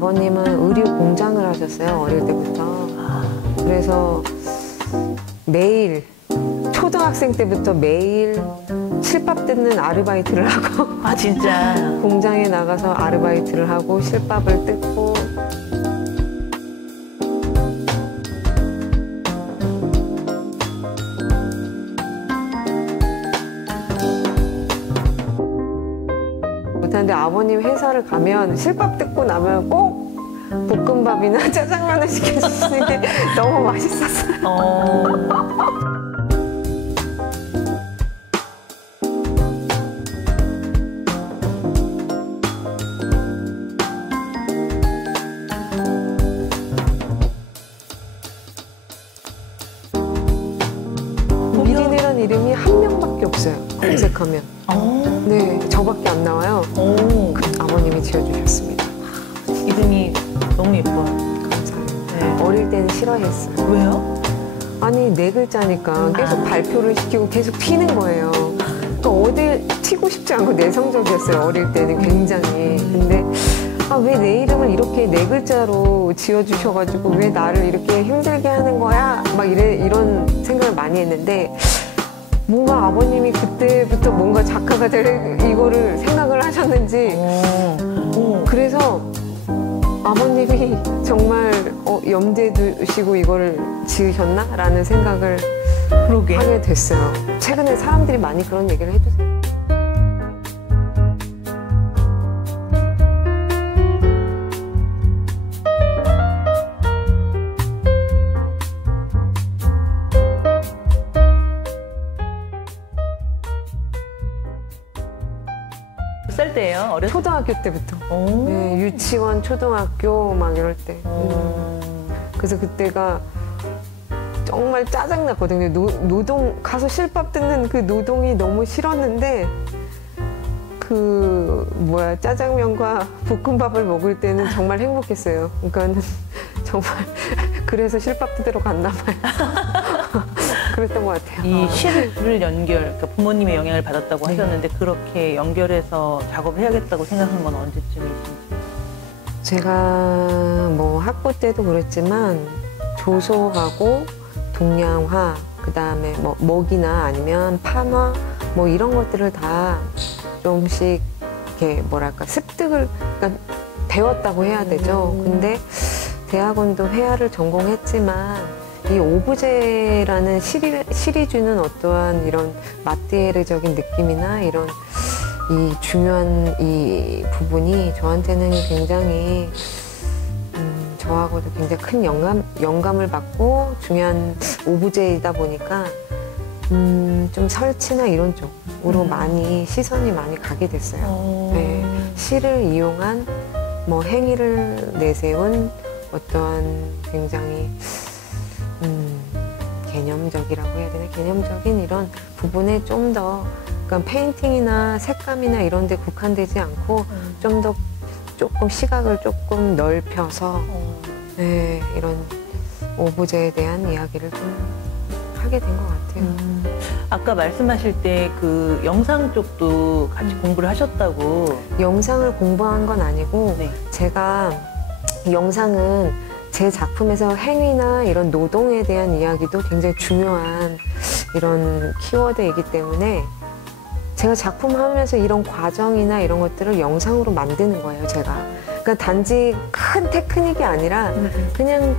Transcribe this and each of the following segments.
아버님은 의류 공장을 하셨어요, 어릴 때부터. 그래서 매일, 초등학생 때부터 매일 실밥 뜯는 아르바이트를 하고 아, 진짜? 공장에 나가서 아르바이트를 하고 실밥을 뜯고. 못하는데 아버님 회사를 가면 실밥 뜯고 나면 꼭 볶음밥이나 짜장면을 시켜주시는 게 너무 맛있었어요. 미린이란 이름이 한 명밖에 없어요. 검색하면. 네, 저밖에 안 나와요. 아버님이 지어주셨습니다. 이름이 너무 예뻐요. 감사해요. 네. 어릴 때는 싫어했어요. 왜요? 아니, 네 글자니까 계속 발표를 시키고 계속 튀는 거예요. 그러니까 어딜 튀고 싶지 않고 내성적이었어요, 어릴 때는 굉장히. 근데 아, 왜 내 이름을 이렇게 네 글자로 지어주셔가지고 왜 나를 이렇게 힘들게 하는 거야? 막 이런 생각을 많이 했는데 뭔가 아버님이 그때부터 뭔가 작가가 될 이거를 생각을 하셨는지 그래서 아버님이 정말 염두에 두시고 이거를 지으셨나? 라는 생각을 하게 됐어요. 최근에 사람들이 많이 그런 얘기를 해주세요. 몇 살 때예요? 어렸을 초등학교 때부터. 네, 유치원, 초등학교 막 이럴 때. 그래서 그때가 정말 짜증났거든요. 노동, 가서 실밥 뜯는 그 노동이 너무 싫었는데 짜장면과 볶음밥을 먹을 때는 정말 행복했어요. 그러니까 정말 그래서 실밥 뜯으러 갔나 봐요. 그랬던 것 같아요. 이 시를 그러니까 부모님의 영향을 받았다고 하셨는데 그렇게 연결해서 작업을 해야겠다고 생각한 건 언제쯤이신지? 제가 뭐 학부 때도 그랬지만 조소하고 동양화, 그다음에 뭐 먹이나 아니면 판화 뭐 이런 것들을 다 조금씩 이렇게 뭐랄까 습득을 그러니까 배웠다고 해야 되죠. 근데 대학원도 회화를 전공했지만 이 오브제라는 실이 주는 어떠한 이런 마테리얼적인 느낌이나 이런 이 중요한 이 부분이 저한테는 굉장히 저하고도 굉장히 큰 영감을 받고 중요한 오브제이다 보니까 좀 설치나 이런 쪽으로 많이 시선이 많이 가게 됐어요. 네, 실을 이용한 뭐 행위를 내세운 어떠한 굉장히 개념적이라고 해야 되나? 개념적인 이런 부분에 좀 더 그러니까 페인팅이나 색감이나 이런 데 국한되지 않고 좀 더 조금 시각을 조금 넓혀서 네, 이런 오브제에 대한 이야기를 좀 하게 된 것 같아요. 아까 말씀하실 때 그 영상 쪽도 같이 공부를 하셨다고. 영상을 공부한 건 아니고 네. 제가 영상은 제 작품에서 행위나 이런 노동에 대한 이야기도 굉장히 중요한 이런 키워드이기 때문에 제가 작품하면서 이런 과정이나 이런 것들을 영상으로 만드는 거예요, 제가. 그러니까 단지 큰 테크닉이 아니라 그냥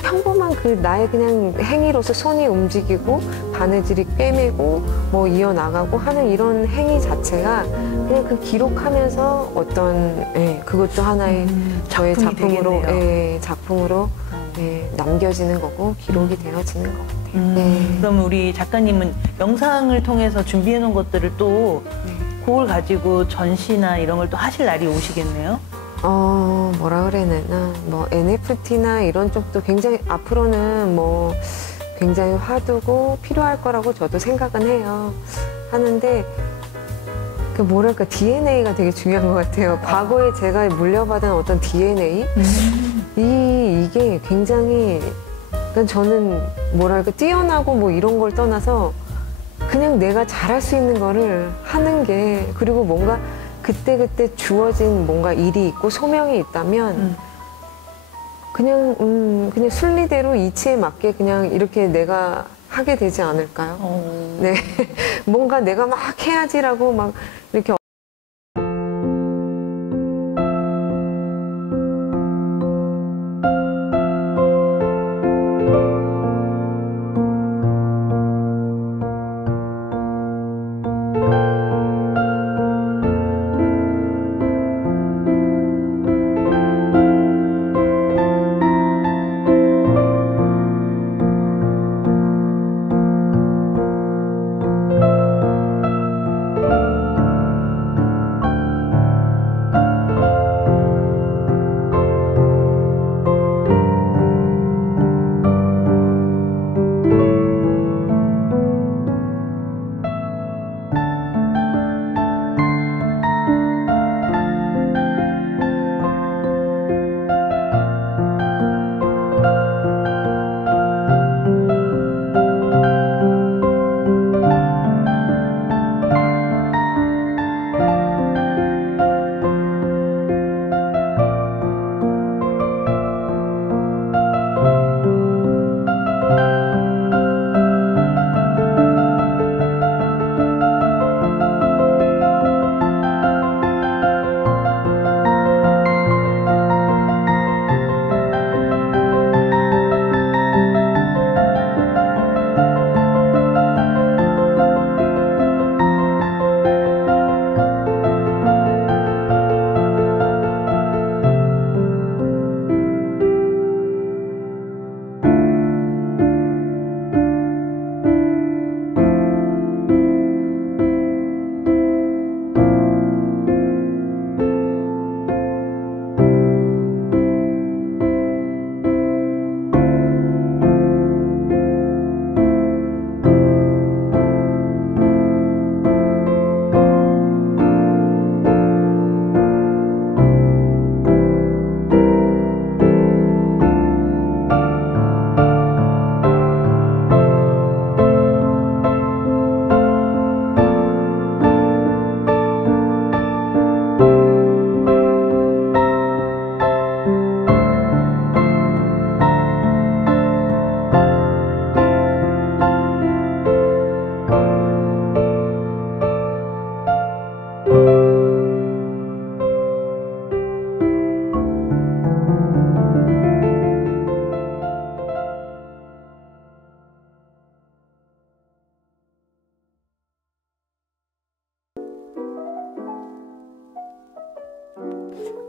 평범한 그 나의 그냥 행위로서 손이 움직이고 바느질이 꿰매고 뭐 이어나가고 하는 이런 행위 자체가 그냥 그 기록하면서 어떤 그것도 하나의 저의 작품으로 남겨지는 거고 기록이 되어지는 것 같아요. 그럼 우리 작가님은 영상을 통해서 준비해 놓은 것들을 또 그걸 가지고 전시나 이런 걸 또 하실 날이 오시겠네요? 뭐라 그래야 되나, 뭐 NFT나 이런 쪽도 굉장히 앞으로는 뭐 굉장히 화두고 필요할 거라고 저도 생각은 해요. 하는데 그 뭐랄까 DNA가 되게 중요한 것 같아요. 과거에 제가 물려받은 어떤 DNA 이게 굉장히 그러니까 저는 뭐랄까 뛰어나고 뭐 이런 걸 떠나서 그냥 내가 잘할 수 있는 거를 하는 게 그리고 뭔가 그때그때 주어진 뭔가 일이 있고 소명이 있다면 그냥 순리대로 이치에 맞게 그냥 이렇게 내가 하게 되지 않을까요? 네. 뭔가 내가 막 해야지라고 막 이렇게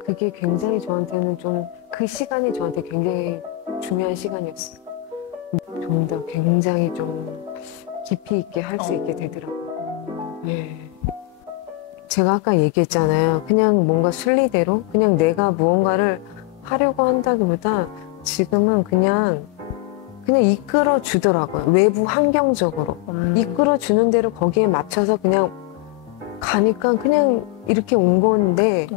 그게 굉장히 저한테는 좀 그 시간이 저한테 굉장히 중요한 시간이었어요. 좀 더 굉장히 좀 깊이 있게 할 수 있게 되더라고요. 네. 제가 아까 얘기했잖아요. 그냥 뭔가 순리대로 그냥 내가 무언가를 하려고 한다기보다 지금은 그냥 이끌어 주더라고요. 외부 환경적으로 이끌어 주는 대로 거기에 맞춰서 그냥 가니까 그냥 이렇게 온 건데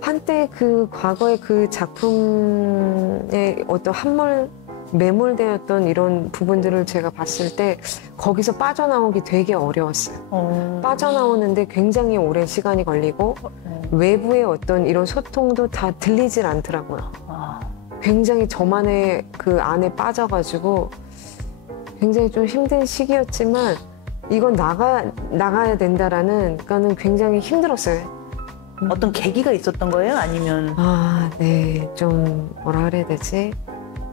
한때 그 과거의 그 작품의 어떤 매몰되었던 이런 부분들을 제가 봤을 때 거기서 빠져나오기 되게 어려웠어요. 빠져나오는데 굉장히 오랜 시간이 걸리고 외부의 어떤 이런 소통도 다 들리질 않더라고요. 굉장히 저만의 그 안에 빠져가지고 굉장히 좀 힘든 시기였지만 이건 나가야 된다라는 그러니까는 굉장히 힘들었어요. 어떤 계기가 있었던 거예요? 아니면? 네. 좀 뭐라 그래야 되지?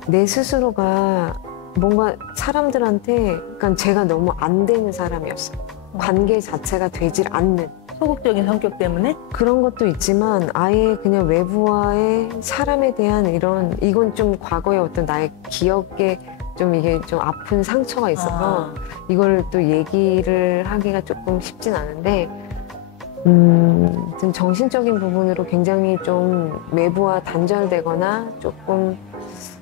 내 스스로가 뭔가 사람들한테 그러니까 제가 너무 안 되는 사람이었어요. 관계 자체가 되질 않는. 소극적인 성격 때문에? 그런 것도 있지만 아예 그냥 외부와의 사람에 대한 이건 좀 과거의 어떤 나의 기억에 좀 이게 좀 아픈 상처가 있어서 이걸 또 얘기를 하기가 조금 쉽진 않은데 좀 정신적인 부분으로 굉장히 좀 외부와 단절되거나 조금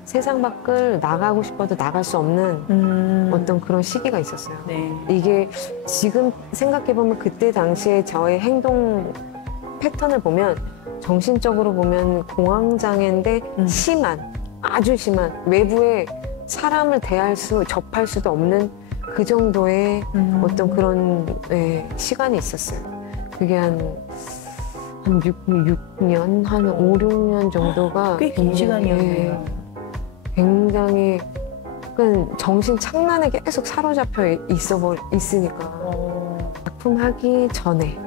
세상 밖을 나가고 싶어도 나갈 수 없는 어떤 그런 시기가 있었어요. 네. 이게 지금 생각해보면 그때 당시에 저의 행동 패턴을 보면 정신적으로 보면 공황장애인데 아주 심한 외부에 사람을 접할 수도 없는 그 정도의 어떤 그런 시간이 있었어요. 그게 한 6년, 한 5, 6년 정도가 꽤 긴 시간이었네요. 굉장히 정신 착란에 계속 사로잡혀 있으니까 작품 하기 전에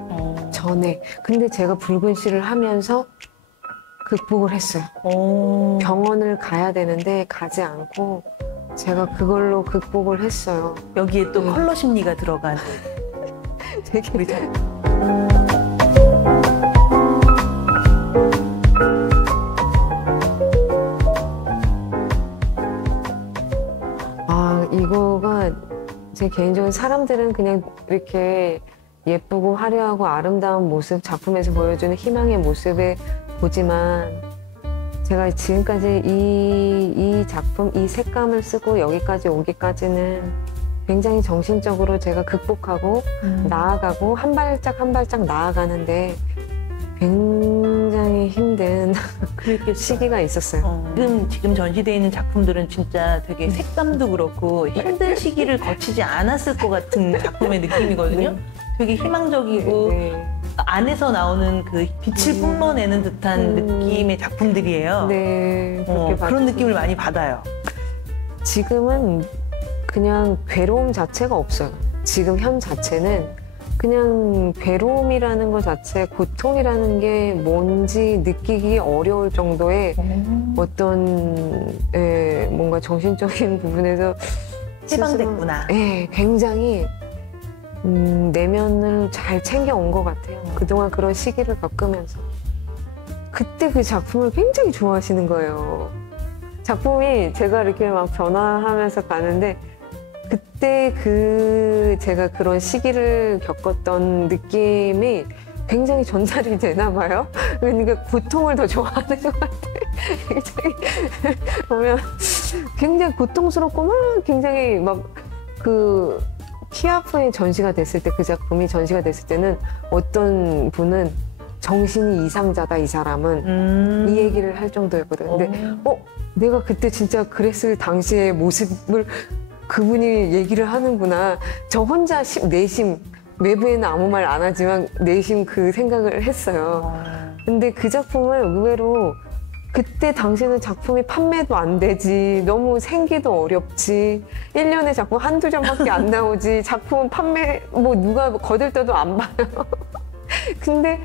근데 제가 붉은 씨를 하면서 극복을 했어요. 병원을 가야 되는데 가지 않고 제가 그걸로 극복을 했어요. 여기에 또 컬러 심리가 들어간 되게 우리 이거가 제 개인적인 사람들은 그냥 이렇게 예쁘고 화려하고 아름다운 모습, 작품에서 보여주는 희망의 모습을 보지만 제가 지금까지 이 작품, 이 색감을 쓰고 여기까지 오기까지는 굉장히 정신적으로 제가 극복하고 나아가고 한 발짝 한 발짝 나아가는데 굉장히 힘든 시기가 있었어요. 지금 전시되어 있는 작품들은 진짜 되게 색감도 그렇고 힘든 시기를 거치지 않았을 것 같은 작품의 느낌이거든요. 되게 희망적이고 안에서 나오는 그 빛을 뿜어내는 듯한 느낌의 작품들이에요. 네, 그런 느낌을 많이 받아요. 지금은 그냥 괴로움 자체가 없어요. 지금 현 자체는 그냥 괴로움이라는 것 자체, 고통이라는 게 뭔지 느끼기 어려울 정도의 어떤 뭔가 정신적인 부분에서 해방됐구나. 네, 굉장히 내면을 잘 챙겨온 것 같아요. 그동안 그런 시기를 겪으면서. 그때 그 작품을 굉장히 좋아하시는 거예요. 작품이 제가 이렇게 막 변화하면서 가는데 그때 제가 그런 시기를 겪었던 느낌이 굉장히 전달이 되나 봐요. 그러니까 고통을 더 좋아하는 것 같아요. 굉장히 보면 굉장히 고통스럽고 막 굉장히 키아프에 전시가 됐을 때 그 작품이 전시가 됐을 때는 어떤 분은 정신이 이상자다 이 사람은 이 얘기를 할 정도였거든요. 근데 내가 그때 진짜 그랬을 당시의 모습을 그분이 얘기를 하는구나. 저 혼자 내심 외부에는 아무 말 안 하지만 내심 그 생각을 했어요. 근데 그 작품을 의외로 그때 당시에는 작품이 판매도 안 되지, 너무 생기도 어렵지, 1년에 작품 한두 점밖에 안 나오지, 작품 판매 누가 거들떠도 안 봐요. 근데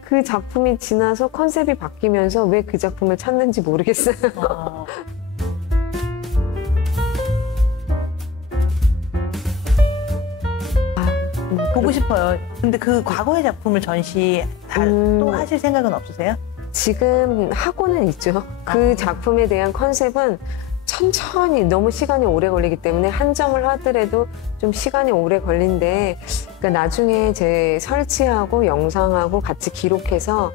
그 작품이 지나서 컨셉이 바뀌면서 왜 그 작품을 찾는지 모르겠어요. 보고 싶어요. 근데 그 과거의 작품을 전시 또 하실 생각은 없으세요? 지금 하고는 있죠. 그 작품에 대한 컨셉은 천천히, 너무 시간이 오래 걸리기 때문에 한 점을 하더라도 좀 시간이 오래 걸린데, 그러니까 나중에 제 설치하고 영상하고 같이 기록해서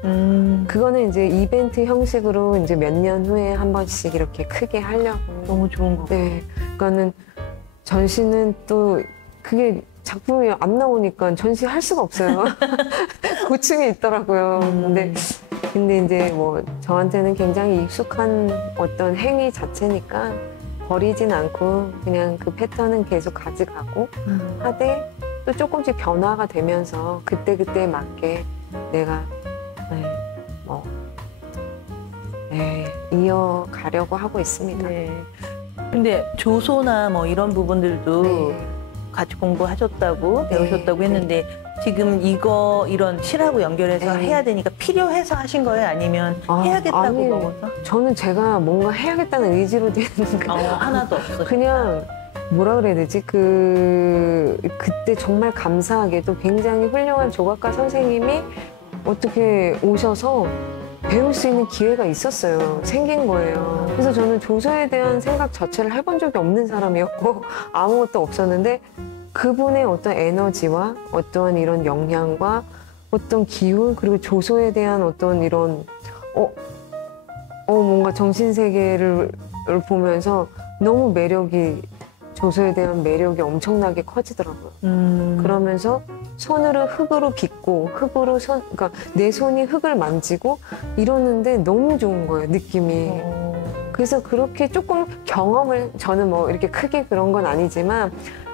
그거는 이제 이벤트 형식으로 이제 몇 년 후에 한 번씩 이렇게 크게 하려고. 너무 좋은 거. 네, 그러니까는 전시는 또 그게 작품이 안 나오니까 전시할 수가 없어요. 고충이 있더라고요. 근데 이제 저한테는 굉장히 익숙한 어떤 행위 자체니까 버리진 않고 그냥 그 패턴은 계속 가져가고 하되 또 조금씩 변화가 되면서 그때그때에 맞게 내가 이어가려고 하고 있습니다. 네. 근데 조소나 이런 부분들도 같이 공부하셨다고 배우셨다고 했는데 지금 이런 실하고 연결해서 해야 되니까 필요해서 하신 거예요? 아니면 해야겠다고 먹어서? 저는 제가 뭔가 해야겠다는 의지로 되는 하나도 없어요. 그냥 뭐라 그래야 되지? 그때 정말 감사하게도 굉장히 훌륭한 조각가 선생님이 어떻게 오셔서 배울 수 있는 기회가 있었어요. 생긴 거예요. 그래서 저는 조소에 대한 생각 자체를 해본 적이 없는 사람이었고 아무것도 없었는데 그분의 어떤 에너지와 어떤 이런 역량과 어떤 기운, 그리고 조소에 대한 어떤 이런 뭔가 정신세계를 보면서 너무 조소에 대한 매력이 엄청나게 커지더라고요. 그러면서 손으로 흙으로 빚고 그러니까 내 손이 흙을 만지고 이러는데 너무 좋은 거예요, 느낌이. 그래서 그렇게 조금 경험을, 저는 이렇게 크게 그런 건 아니지만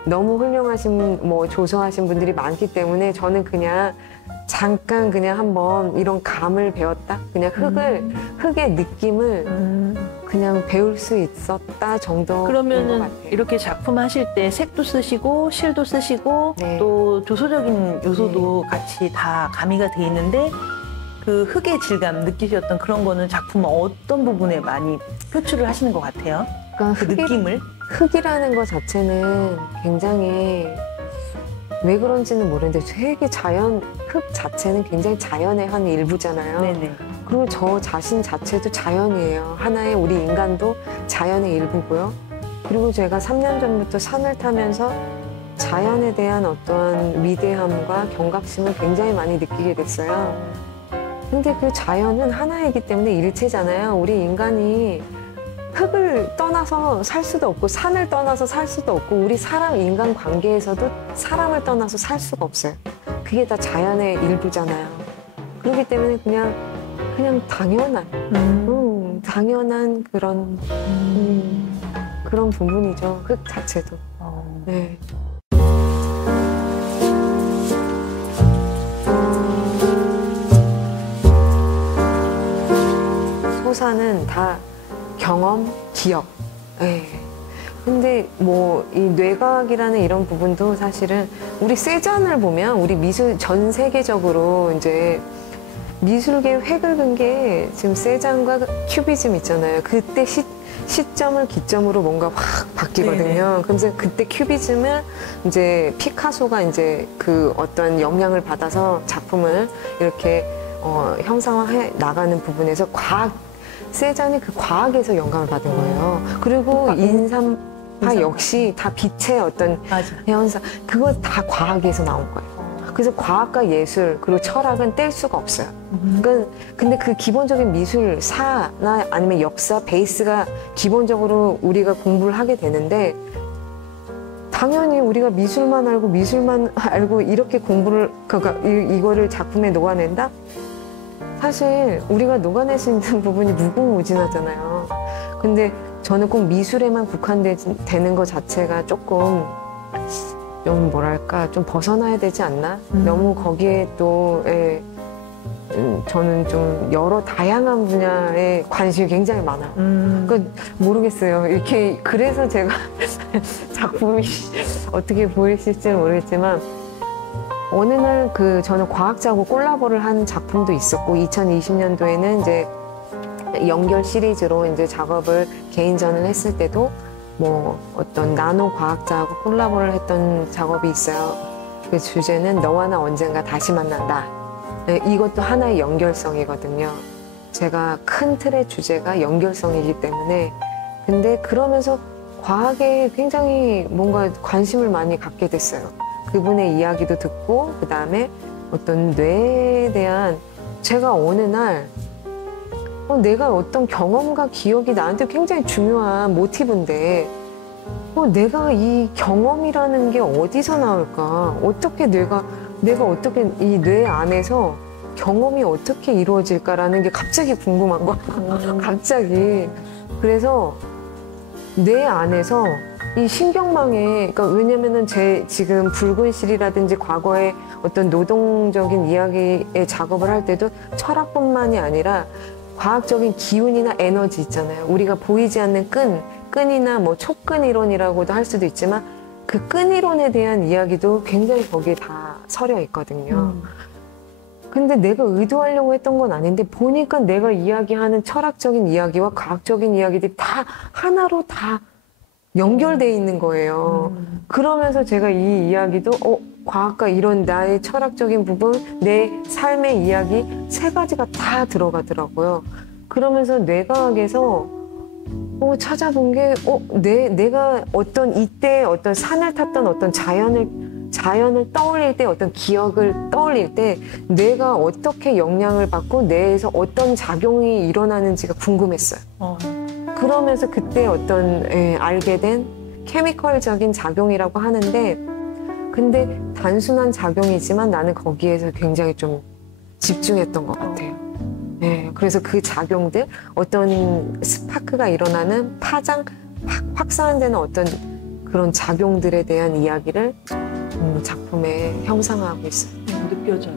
너무 훌륭하신 조소하신 분들이 많기 때문에 저는 그냥 잠깐 그냥 한번 이런 감을 배웠다. 그냥 흙의 느낌을 그냥 배울 수 있었다 정도. 그러면은 이렇게 작품 하실 때 색도 쓰시고 실도 쓰시고 네. 또 조소적인 요소도 같이 다 가미가 돼 있는데 그 흙의 질감 느끼셨던 그런 거는 작품 어떤 부분에 많이 표출을 하시는 것 같아요? 그러니까 그 느낌을? 흙이라는 것 자체는 굉장히 왜 그런지는 모르는데 되게 흙 자체는 굉장히 자연의 한 일부잖아요. 네네. 그리고 저 자신 자체도 자연이에요. 하나의 우리 인간도 자연의 일부고요. 그리고 제가 3년 전부터 산을 타면서 자연에 대한 어떤 위대함과 경각심을 굉장히 많이 느끼게 됐어요. 근데 그 자연은 하나이기 때문에 일체잖아요. 우리 인간이 흙을 떠나서 살 수도 없고 산을 떠나서 살 수도 없고 우리 사람 인간 관계에서도 사람을 떠나서 살 수가 없어요. 그게 다 자연의 일부잖아요. 그렇기 때문에 그냥 당연한 당연한 그런 부분이죠. 흙 자체도. 네. 소사는 다 경험, 기억. 네. 근데 뭐 이 뇌과학이라는 이런 부분도 사실은 우리 세잔을 보면 우리 미술 전 세계적으로 이제 미술계 획을 그은 게 지금 세잔과 큐비즘 있잖아요. 그때 시점을 기점으로 뭔가 확 바뀌거든요. 네네. 그래서 그때 큐비즘은 이제 피카소가 이제 그 어떤 영향을 받아서 작품을 이렇게 형상화해 나가는 부분에서 세잔이 그 과학에서 영감을 받은 거예요. 그리고 인삼파 역시 다 빛의 어떤 맞아. 현상, 그거 다 과학에서 나온 거예요. 그래서 과학과 예술 그리고 철학은 뗄 수가 없어요. 근데 그 기본적인 미술사나 아니면 역사 베이스가 기본적으로 우리가 공부를 하게 되는데 당연히 우리가 미술만 알고 이렇게 공부를 이거를 작품에 녹아낸다? 사실 우리가 녹아낼 수 있는 부분이 무궁무진하잖아요. 근데 저는 꼭 미술에만 국한되는 것 자체가 조금 좀 뭐랄까 좀 벗어나야 되지 않나? 너무 거기에 또 저는 좀 여러 다양한 분야에 관심이 굉장히 많아요. 그러니까 모르겠어요. 이렇게 그래서 제가 작품이 어떻게 보이실지는 모르겠지만 어느 날 저는 과학자하고 콜라보를 한 작품도 있었고 2020년도에는 이제 연결 시리즈로 이제 작업을 개인전을 했을 때도 뭐 어떤 나노 과학자하고 콜라보를 했던 작업이 있어요. 그 주제는 너와 나 언젠가 다시 만난다. 네, 이것도 하나의 연결성이거든요. 제가 큰 틀의 주제가 연결성이기 때문에 근데 그러면서 과학에 굉장히 뭔가 관심을 많이 갖게 됐어요. 그분의 이야기도 듣고 그 다음에 어떤 뇌에 대한 제가 어느 날 내가 어떤 경험과 기억이 나한테 굉장히 중요한 모티브인데 내가 이 경험이라는 게 어디서 나올까? 어떻게 내가 어떻게 이 뇌 안에서 경험이 어떻게 이루어질까라는 게 갑자기 궁금한 거야. 갑자기. 그래서 뇌 안에서 이 신경망에, 그러니까 왜냐면은 제 지금 붉은 실이라든지 과거의 어떤 노동적인 이야기의 작업을 할 때도 철학뿐만이 아니라 과학적인 기운이나 에너지 있잖아요. 우리가 보이지 않는 끈이나 뭐 촉근 이론이라고도 할 수도 있지만 그 끈 이론에 대한 이야기도 굉장히 거기에 다 서려 있거든요. 근데 내가 의도하려고 했던 건 아닌데 보니까 내가 이야기하는 철학적인 이야기와 과학적인 이야기들이 다 하나로 다 연결돼 있는 거예요. 그러면서 제가 이 이야기도 과학과 이런 나의 철학적인 부분, 내 삶의 이야기 세 가지가 다 들어가더라고요. 그러면서 뇌과학에서 찾아본 게 내가 어떤 이때 어떤 산을 탔던 어떤 자연을 떠올릴 때 어떤 기억을 떠올릴 때 뇌가 어떻게 영향을 받고 뇌에서 어떤 작용이 일어나는지가 궁금했어요. 그러면서 그때 어떤 알게 된 케미컬적인 작용이라고 하는데 근데 단순한 작용이지만 나는 거기에서 굉장히 좀 집중했던 것 같아요. 그래서 그 작용들 어떤 스파크가 일어나는 확산되는 어떤 그런 작용들에 대한 이야기를 작품에 형상화하고 있어요. 느껴져요.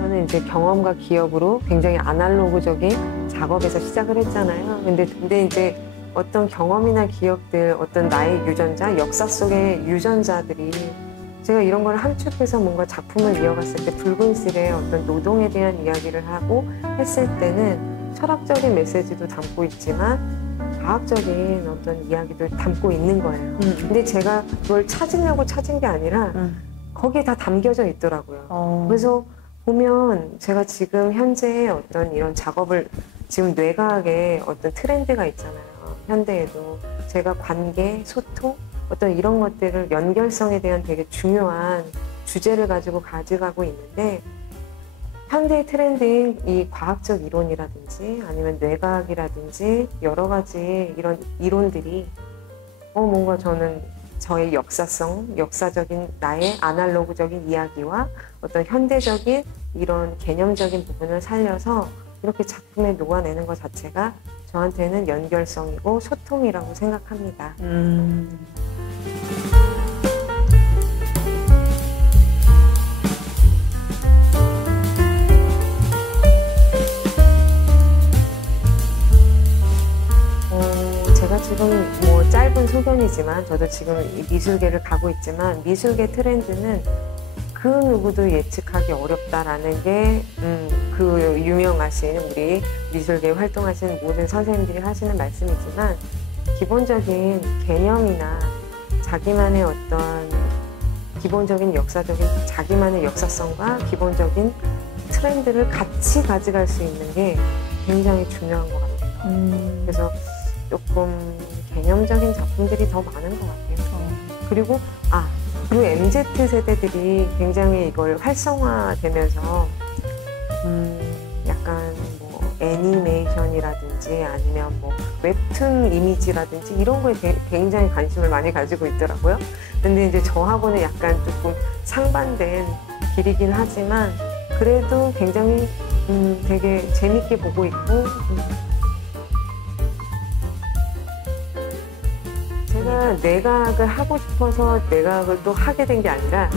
저는 이제 경험과 기억으로 굉장히 아날로그적인 작업에서 시작을 했잖아요. 근데 이제 어떤 경험이나 기억들, 어떤 나의 유전자, 역사 속의 유전자들이 제가 이런 걸 함축해서 뭔가 작품을 이어갔을 때 붉은 실의 어떤 노동에 대한 이야기를 하고 했을 때는 철학적인 메시지도 담고 있지만 과학적인 어떤 이야기도 담고 있는 거예요. 근데 제가 그걸 찾으려고 찾은 게 아니라 거기에 다 담겨져 있더라고요. 그래서 보면 제가 지금 현재 어떤 이런 작업을 지금 뇌과학에 어떤 트렌드가 있잖아요. 현대에도 제가 관계, 소통, 어떤 이런 것들을 연결성에 대한 되게 중요한 주제를 가져가고 있는데 현대의 트렌드인 이 과학적 이론이라든지 아니면 뇌과학이라든지 여러 가지 이런 이론들이 뭔가 저는 저의 역사성, 역사적인 나의 아날로그적인 이야기와 어떤 현대적인 이런 개념적인 부분을 살려서 이렇게 작품에 녹아내는 것 자체가 저한테는 연결성이고 소통이라고 생각합니다. 제가 지금 뭐 짧은 소견이지만 저도 지금 이 미술계를 가고 있지만 미술계 트렌드는 그 누구도 예측하기 어렵다라는 게 그 유명하신 우리 미술계 활동하시는 모든 선생님들이 하시는 말씀이지만 기본적인 개념이나 자기만의 어떤 기본적인 역사적인 자기만의 역사성과 기본적인 트렌드를 같이 가져갈 수 있는 게 굉장히 중요한 것 같아요. 그래서 조금 개념적인 작품들이 더 많은 것 같아요. 그리고 MZ 세대들이 굉장히 이걸 활성화되면서 약간 뭐 애니메이션이라든지 아니면 뭐 웹툰 이미지라든지 이런 거에 굉장히 관심을 많이 가지고 있더라고요. 근데 이제 저하고는 약간 조금 상반된 길이긴 하지만 그래도 굉장히 되게 재밌게 보고 있고 제가 뇌과학을 하고 싶어서 뇌과학을 또 하게 된 게 아니라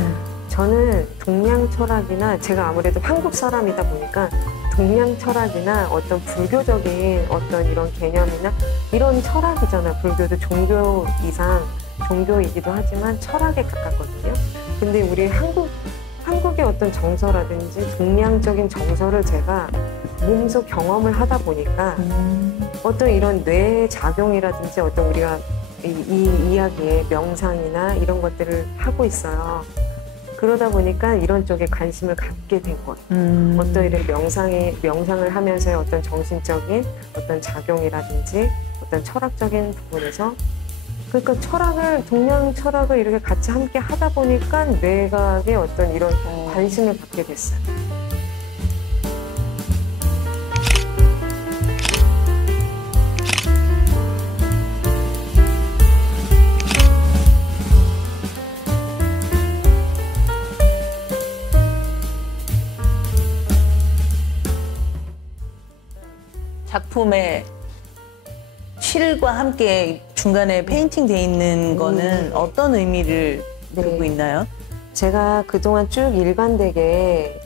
저는 동양 철학이나 제가 아무래도 한국 사람이다 보니까 동양 철학이나 어떤 불교적인 어떤 이런 개념이나 이런 철학이잖아요. 불교도 종교 이상 종교이기도 하지만 철학에 가깝거든요. 근데 우리 한국의 어떤 정서라든지 동양적인 정서를 제가 몸소 경험을 하다 보니까 어떤 이런 뇌 작용이라든지 어떤 우리가 이 이야기의 명상이나 이런 것들을 하고 있어요. 그러다 보니까 이런 쪽에 관심을 갖게 된 거예요. 어떤 이런 명상을 하면서의 어떤 정신적인 어떤 작용이라든지 어떤 철학적인 부분에서 그러니까 동양 철학을 이렇게 같이 함께 하다 보니까 뇌과학의 어떤 이런 관심을 갖게 됐어요. 작품의 실과 함께 중간에 페인팅 돼 있는 거는 어떤 의미를 두고 있나요? 제가 그동안 쭉 일관되게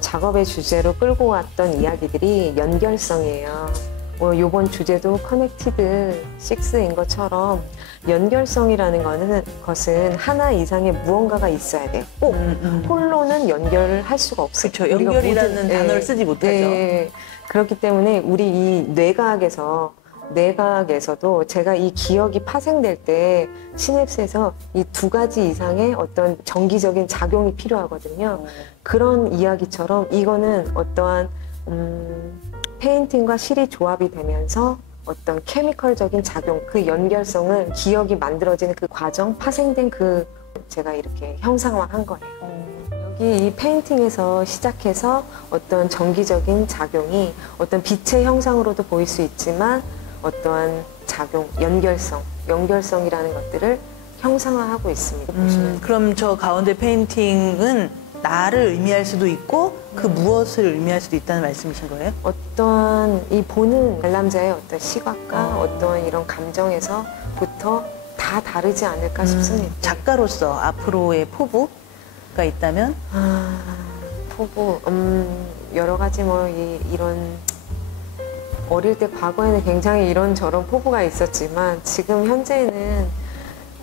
작업의 주제로 끌고 왔던 이야기들이 연결성이에요. 요번 주제도 커넥티드 6인 것처럼 연결성이라는 것은 하나 이상의 무언가가 있어야 돼요. 꼭 홀로는 연결을 할 수가 없어요. 그렇죠. 연결이라는 단어를 쓰지 못하죠. 네. 그렇기 때문에 우리 이 뇌과학에서도 제가 이 기억이 파생될 때 시냅스에서 이 2가지 이상의 어떤 정기적인 작용이 필요하거든요. 그런 이야기처럼 이거는 어떠한 페인팅과 실이 조합이 되면서 어떤 케미컬적인 작용, 그 연결성을 기억이 만들어지는 그 과정, 파생된 제가 이렇게 형상화한 거예요. 여기 이 페인팅에서 시작해서 어떤 정기적인 작용이 어떤 빛의 형상으로도 보일 수 있지만 어떠한 작용, 연결성이라는 것들을 형상화하고 있습니다. 보시면. 그럼 저 가운데 페인팅은 나를 의미할 수도 있고 그 무엇을 의미할 수도 있다는 말씀이신 거예요? 어떠한 이 보는 관람자의 어떤 시각과 어떠한 이런 감정에서부터 다 다르지 않을까 싶습니다. 작가로서 앞으로의 포부가 있다면? 포부, 여러 가지 뭐 이런 어릴 때 과거에는 굉장히 이런저런 포부가 있었지만 지금 현재는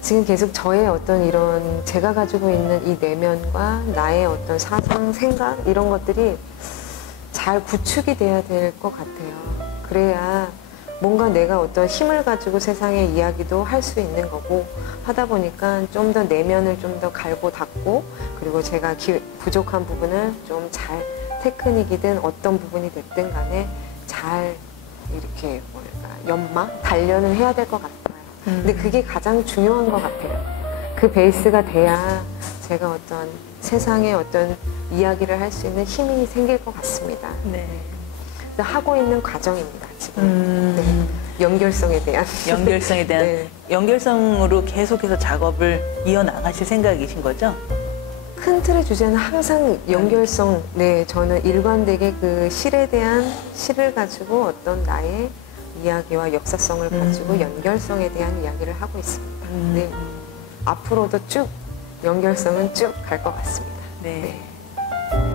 지금 계속 저의 어떤 이런 제가 가지고 있는 이 내면과 나의 어떤 사상, 생각 이런 것들이 잘 구축이 돼야 될 것 같아요. 그래야 뭔가 내가 어떤 힘을 가지고 세상의 이야기도 할 수 있는 거고 하다 보니까 좀 더 내면을 좀 더 갈고 닦고 그리고 제가 부족한 부분을 좀 잘 테크닉이든 어떤 부분이 됐든 간에 잘 이렇게 단련을 해야 될 것 같아요. 근데 그게 가장 중요한 것 같아요. 그 베이스가 돼야 제가 어떤 세상에 어떤 이야기를 할 수 있는 힘이 생길 것 같습니다. 네. 하고 있는 과정입니다, 지금. 네. 연결성에 대한. 연결성에 대한 네. 연결성으로 계속해서 작업을 이어나가실 생각이신 거죠? 큰 틀의 주제는 항상 연결성, 네, 저는 일관되게 그 실을 가지고 어떤 나의 이야기와 역사성을 가지고 연결성에 대한 이야기를 하고 있습니다. 네. 앞으로도 쭉 연결성은 쭉 갈 것 같습니다. 네. 네.